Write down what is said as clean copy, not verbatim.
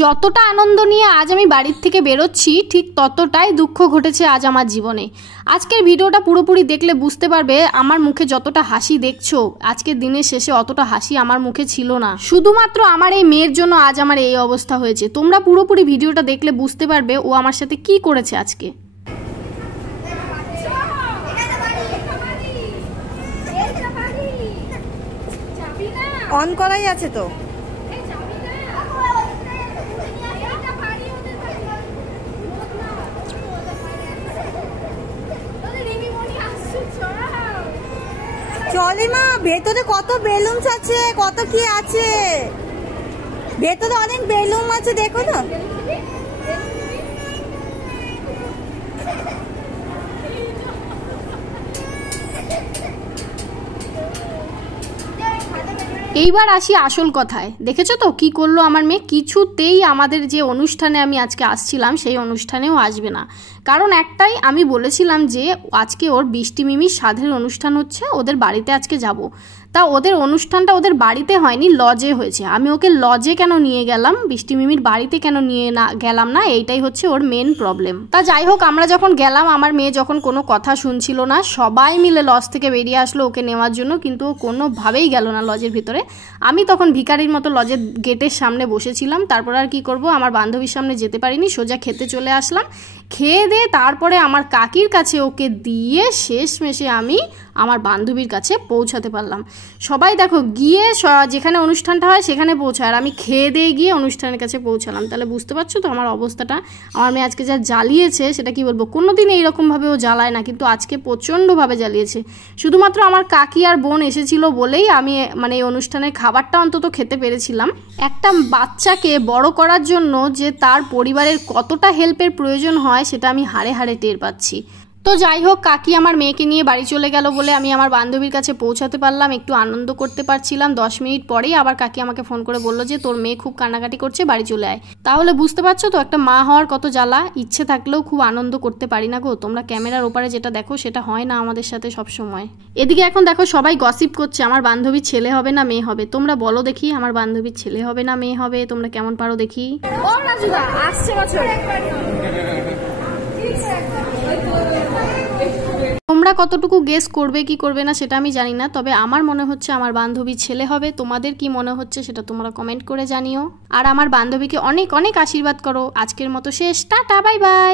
যতটা আনন্দ নিয়ে আজ আমি বাড়ির থেকে বেরোচ্ছি ঠিক ততটাই দুঃখ ঘটেছে আজ আমার জীবনে। আজকের ভিডিওটা পুরোপুরি দেখলে বুঝতে পারবে আমার মুখে যতটা হাসি দেখছো আজকের দিনের শেষে অতটা হাসি আমার মুখে ছিল না। শুধুমাত্র আমার এই মেয়ের জন্য আজ আমার এই অবস্থা হয়েছে। তোমরা পুরোপুরি ভিডিওটা দেখলে বুঝতে পারবে ও আমার সাথে কি করেছে আজকে। অন করাই আছে তো। চলে মা, ভেতরে কত বেলুনস আছে, কত কি আছে, ভেতরে অনেক বেলুন আছে, দেখো না। এইবার আসি আসল কথায়। দেখেছো তো কি করলো আমার মেয়ে? কিছুতেই আমাদের যে অনুষ্ঠানে আমি আজকে আসছিলাম সেই অনুষ্ঠানেও আসবে না। কারণ একটাই, আমি বলেছিলাম যে আজকে ওর বৃষ্টি মিমির সাধের অনুষ্ঠান হচ্ছে, ওদের বাড়িতে আজকে যাব। তা ওদের অনুষ্ঠানটা ওদের বাড়িতে হয়নি, লজে হয়েছে। আমি ওকে লজে কেন নিয়ে গেলাম, বৃষ্টি মিমির বাড়িতে কেন নিয়ে গেলাম না, এইটাই হচ্ছে ওর মেন প্রবলেম। তা যাই হোক, আমরা যখন গেলাম আমার মেয়ে যখন কোনো কথা শুনছিল না, সবাই মিলে লজ থেকে বেরিয়ে আসলো ওকে নেওয়ার জন্য, কিন্তু ও কোনোভাবেই গেল না লজের ভিতরে। আমি তখন ভিখারির মতো লজের গেটের সামনে বসেছিলাম। তারপর আর কি করব, আমার বান্ধবীর সামনে যেতে পারিনি, সোজা খেতে চলে আসলাম। খেয়ে দিয়ে তারপরে আমার কাকির কাছে ওকে দিয়ে শেষমেশে আমি আমার বান্ধবীর কাছে পৌঁছাতে পারলাম। সবাই দেখো গিয়ে যেখানে অনুষ্ঠানটা হয় সেখানে পৌঁছায়, আর আমি খেয়ে দিয়ে গিয়ে অনুষ্ঠানের কাছে পৌঁছালাম। তাহলে বুঝতে পারছো তো আমার অবস্থাটা। আমার মেয়ে আজকে যা জ্বালিয়েছে সেটা কি বলবো, কোনোদিন এইরকমভাবে ও জ্বালায় না, কিন্তু আজকে প্রচণ্ডভাবে জ্বালিয়েছে। শুধুমাত্র আমার কাকি আর বোন এসেছিল বলেই আমি মানে এই অনুষ্ঠানের খাবারটা অন্তত খেতে পেরেছিলাম। একটা বাচ্চাকে বড় করার জন্য যে তার পরিবারের কতটা হেল্পের প্রয়োজন হয় সেটা আমি হাড়ে হাড়ে টের পাচ্ছি। তো যাই হোক, কাকি আমার মেয়েকে নিয়ে বাড়ি চলে গেল বলে আমি আমার বান্ধবীর কাছে পৌঁছাতে পারলাম, একটু আনন্দ করতে পারছিলাম। 10 মিনিট পরেই আবার কাকি আমাকে ফোন করে বললো যে তোর মেয়ে খুব কান্নাকাটি করছে, বাড়ি চলে আয়। তাহলে বুঝতে পারছো তো একটা মা হওয়ার কত জ্বালা। ইচ্ছে থাকলেও খুব আনন্দ করতে পারি না গো। তোমরা ক্যামেরার ওপারে যেটা দেখো সেটা হয় না আমাদের সাথে সব সময়। এদিকে এখন দেখো সবাই গসিপ করছে আমার বান্ধবীর ছেলে হবে না মেয়ে হবে। তোমরা বলো দেখি আমার বান্ধবীর ছেলে হবে না মেয়ে হবে, তোমরা কেমন পারো দেখি। তোমরা কতটুকু গেস করবে কি করবে না সেটা আমি জানি না, তবে আমার মনে হচ্ছে আমার বান্ধবী ছেলে হবে। তোমাদের কি মনে হচ্ছে সেটা তোমরা কমেন্ট করে জানিও। আর আমার বান্ধবীকে অনেক অনেক আশীর্বাদ করো। আজকের মতো শেষ, টাটা, বাই বাই।